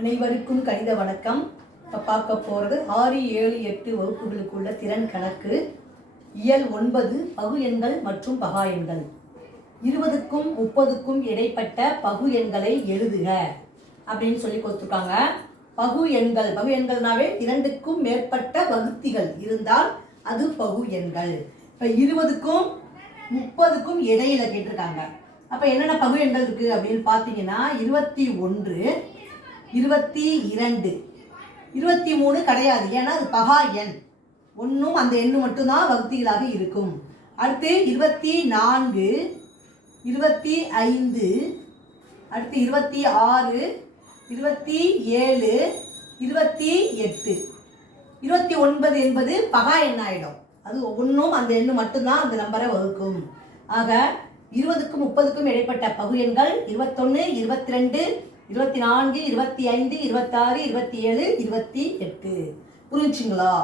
அனைவருக்கும் கணித வணக்கம். இப்போ பார்க்க போகிறது ஆறு ஏழு எட்டு வகுப்புகளுக்குள்ள திறன் கணக்கு. இயல் ஒன்பது பகு எண்கள் மற்றும் பகா எண்கள். இருபதுக்கும் முப்பதுக்கும் இடைப்பட்ட பகு எண்களை எழுதுக அப்படின்னு சொல்லி கொடுத்துருக்காங்க. பகு எண்கள் பகு எண்கள்னாவே இரண்டுக்கும் மேற்பட்ட வகுத்திகள் இருந்தால் அது பகு எண்கள். இப்போ இருபதுக்கும் முப்பதுக்கும் இடையில கேட்டிருக்காங்க. அப்போ என்னென்ன பகு எண்கள் இருக்குது அப்படின்னு பார்த்தீங்கன்னா இருபத்தி ஒன்று இருபத்தி இரண்டு. இருபத்தி மூணு கிடையாது. ஏன்னா அது பகா எண். ஒன்றும் அந்த எண்ணு மட்டும்தான் வகுத்திகளாக இருக்கும். அடுத்து இருபத்தி நான்கு இருபத்தி ஐந்து அடுத்து இருபத்தி ஆறு இருபத்தி ஏழு இருபத்தி எட்டு. இருபத்தி ஒன்பது என்பது பகா எண்ணாயிடும். அது ஒன்றும் அந்த எண்ணு மட்டும்தான் அந்த நம்பரை வகுக்கும். ஆக இருபதுக்கும் முப்பதுக்கும் இடைப்பட்ட பகு எண்கள் இருபத்தொன்று இருபத்தி ரெண்டு இருபத்தி நான்கு இருபத்தி ஐந்து இருபத்தாறு இருபத்தி ஏழு இருபத்தி எட்டு. புரிஞ்சுங்களா